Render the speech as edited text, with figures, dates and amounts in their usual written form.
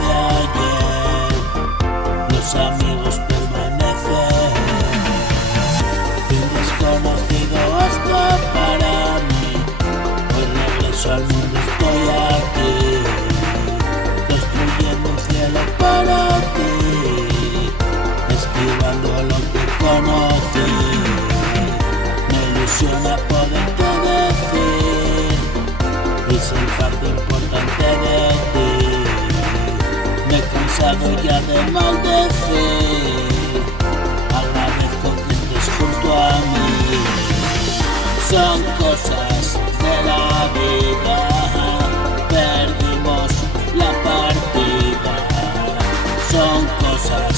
de ayer, los amigos permanecen. Un desconocido hasta para mí, hoy regreso al mundo, estoy aquí, construyendo un cielo para ti, esquivando lo que conocí. Me ilusiona poderte decir y ser parte importante de ti. Me he cansado ya de maldecir, agradezco que estés junto a mí. Son cosas de la vida, perdimos la partida. Son cosas